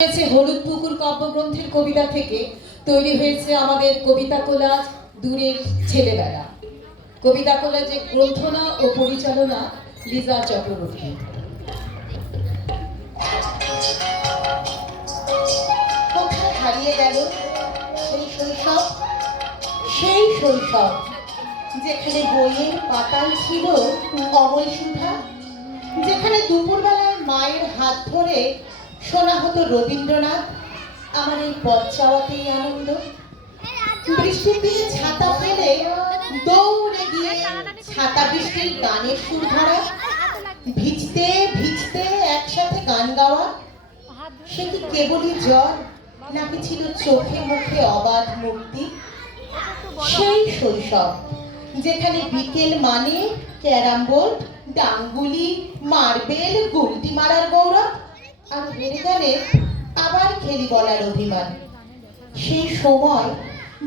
হলুদ পুকুর কাব্যগ্রন্থের কবিতা থেকে তৈরি হয়েছে আমাদের কবিতা কোলাজ দূরের ছেলেবেলা। কবিতা কোলাজের গ্রন্থনা ও পরিচালনা লিজা চক্রবর্তী। কোথায় হারিয়ে গেল সেই শৈশব, সেই শৈশব যেখানে বইয়ের পাতায় ছিল অমল সুধা, যেখানে দুপুরবেলায় মায়ের হাত ধরে শোনা হতো রবীন্দ্রনাথ, আমার এই পথ চাওয়াতেই আনন্দ। বৃষ্টির দিনে ছাতা ফেলে দৌড়ে গিয়ে ছাতা বৃষ্টির গানের সুর ধরা, ভিজতে ভিজতে একসাথে গান গাওয়া, সে কি কেবলই জ্বর নাকি ছিল চোখে মুখে অবাধ মুক্তি? সেই শৈশব যেখানে বিকেল মানে ক্যারাম বোর্ড, ডাঙ্গুলি, মার্বেল, গুলটি মারার গৌরব, আর হেরে গেলে আবার খেলি বলার অভিমান। সেই সময়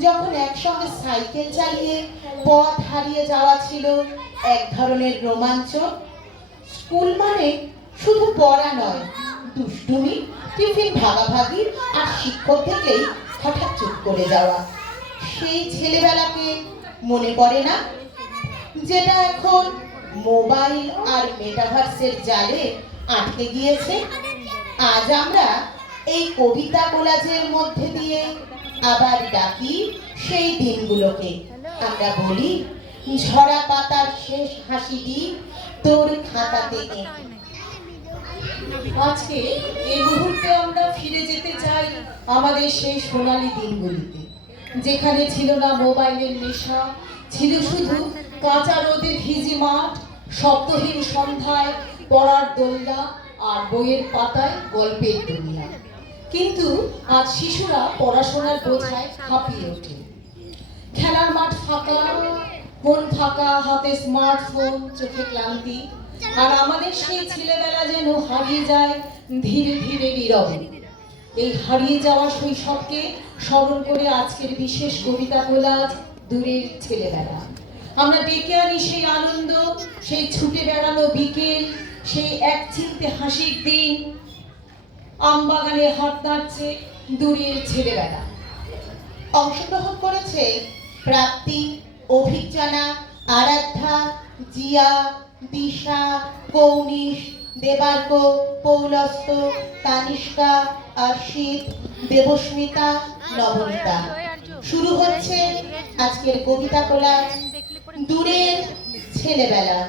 যখন একসঙ্গে সাইকেল চালিয়ে পথ হারিয়ে যাওয়া ছিল এক ধরনের রোমাঞ্চ। স্কুল মানে শুধু পড়া নয়, দুষ্টুমি, টিফিন ভাগাভাগি আর শিক্ষক থেকেই হঠাৎ চুপ করে যাওয়া। সেই ছেলেবেলাকে মনে পড়ে না, যেটা এখন মোবাইল আর মেটাভার্সের জালে আটকে গিয়েছে। আজ আমরা এই কবিতা কোলাজের মধ্যে দিয়ে আবার ডাকি সেই দিনগুলোকে। আমরা বলি, ঝরা পাতার শেষ হাসিটি তোর খাতা থেকে। আজকে এই মুহূর্তে আমরা ফিরে যেতে চাই আমাদের সেই সোনালী দিনগুলিতে, যেখানে ছিল না মোবাইলের নেশা, ছিল শুধু কাঁচা রোদে ভিজি মাঠ, শব্দহীন সন্ধ্যায় পড়ার দোলনা আর বইয়ের পাতায় গল্পের দুনিয়া। কিন্তু আজ শিশুরা পড়াশোনার বোঝায় হাঁপিয়ে ওঠে। খেলার মাঠ ফাঁকা, মন ফাঁকা, হাতে স্মার্টফোন, চোখে ক্লান্তি, আর আমাদের সেই ছেলেবেলা যেন হারিয়ে যায় ধীরে ধীরে নীরবে। এই হারিয়ে যাওয়া শৈশবকে স্মরণ করে আজকের বিশেষ কবিতা কোলাজ দূরের ছেলেবেলা। আমরা ডেকে আনি সেই আনন্দ, সেই ছুটে বেড়ানো বিকেল, সেই এক চিনতে হাসির দিন। আমবাগানে হাত নাড়ছে দূরের ছেলেবেলা। অংশগ্রহণ করেছে প্রাপ্তি, অভিজ্ঞানা, আরাধ্যা, জিয়া, দিশা, কৌনিশ, দেবার্ক, পৌলস্ত, তানিষ্কা, আশিত, দেবস্মিতা, নবনীতা। শুরু হচ্ছে আজকের কবিতা কোলাজ দূরের ছেলেবেলা।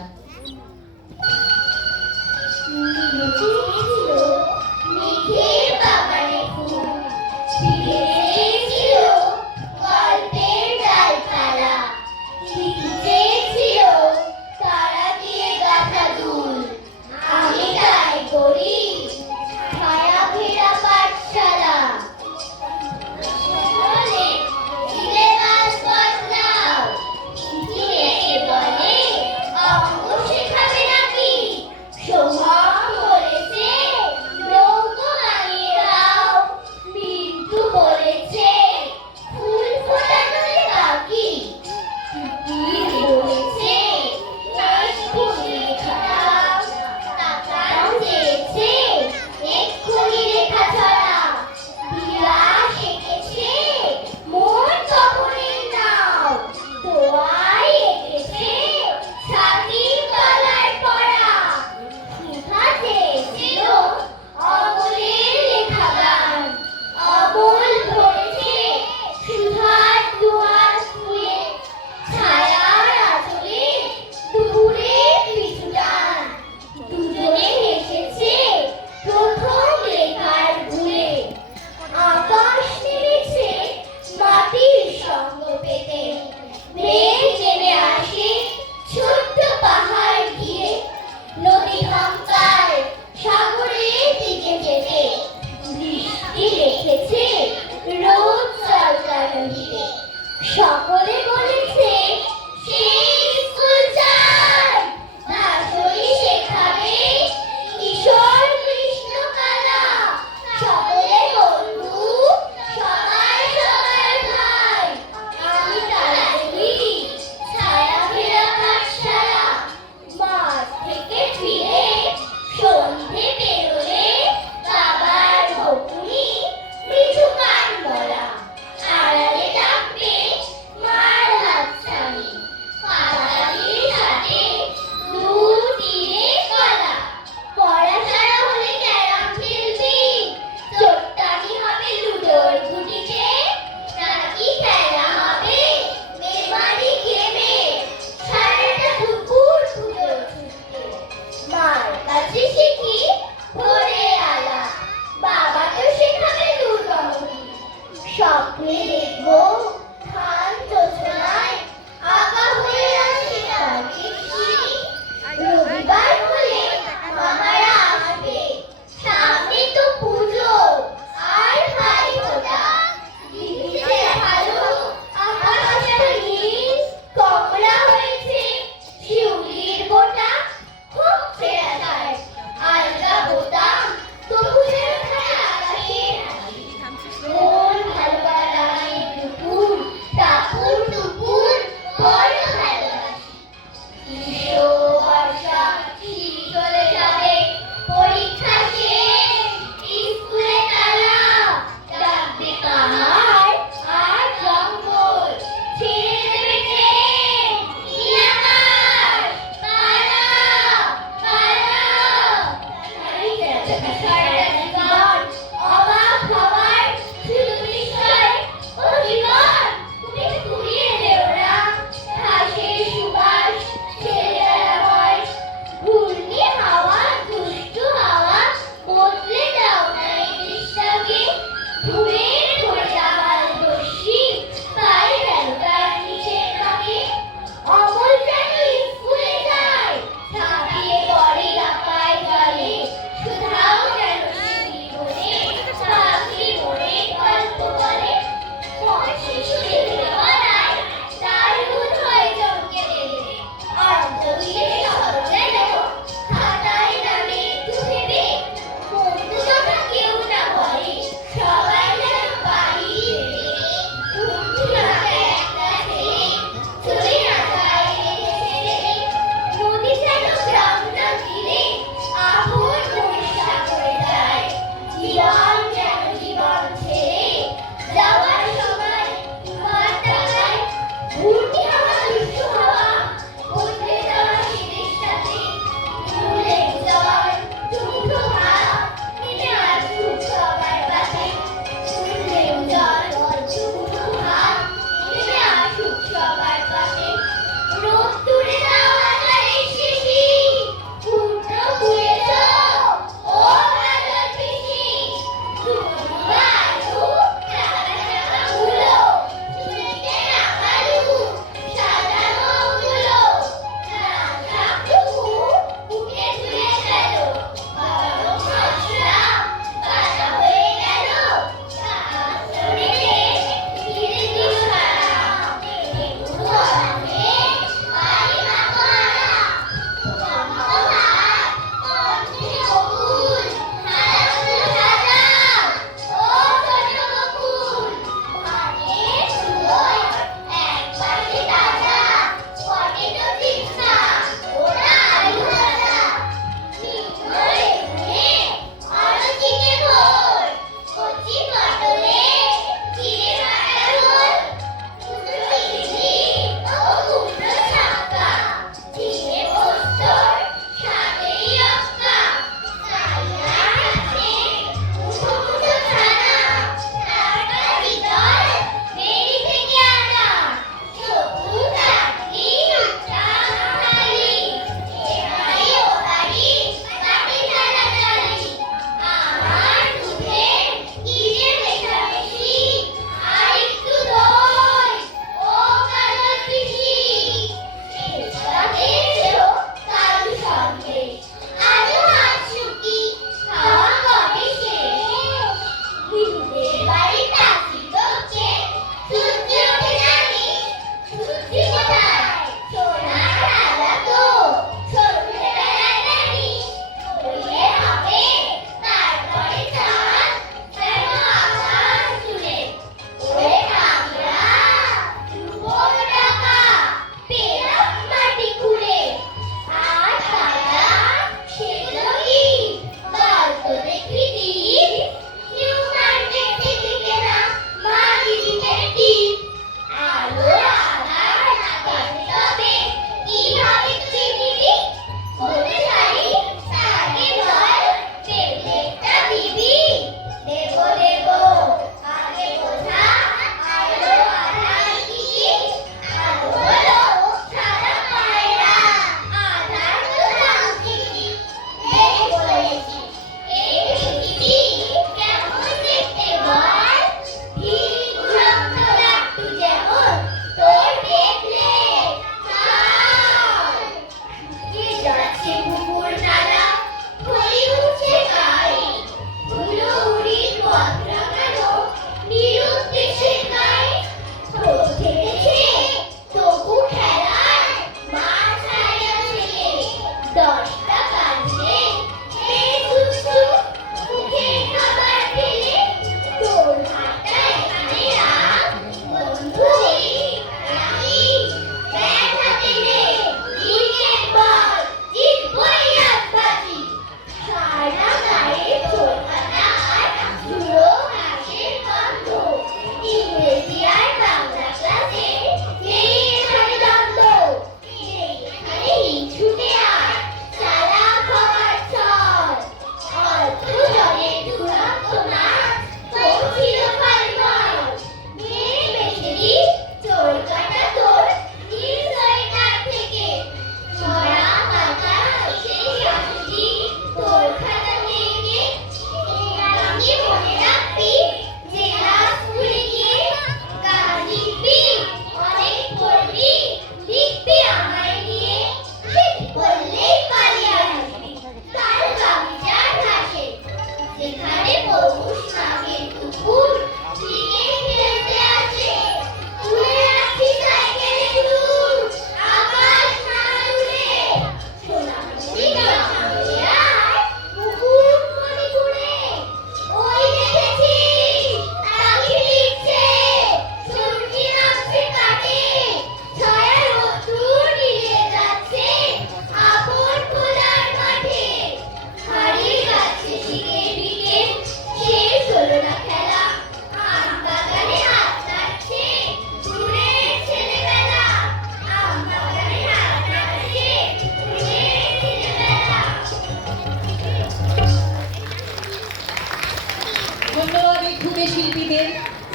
এই ক্ষুদে শিল্পীদের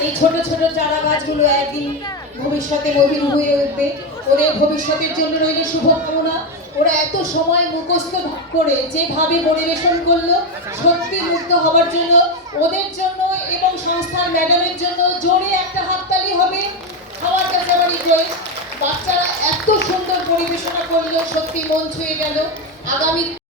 এই ছোট ছোট চারা গাছগুলো একদিন ভবিষ্যতে মহিম হয়ে উঠবে। ওদের ভবিষ্যতের জন্য রইল শুভকামনা। ওরা এত সময় মুখস্থ করে যেভাবে পরিবেশন করলো, সত্যি মুগ্ধ হওয়ার জন্য ওদের জন্য এবং সংস্থার ম্যাডামের জন্য জোরে একটা হাততালি হবে। আমার কাছে আমার রিকোয়েস্ট, বাচ্চারা এত সুন্দর পরিবেশনা করলো, সত্যি মন ছুঁয়ে গেল। আগামী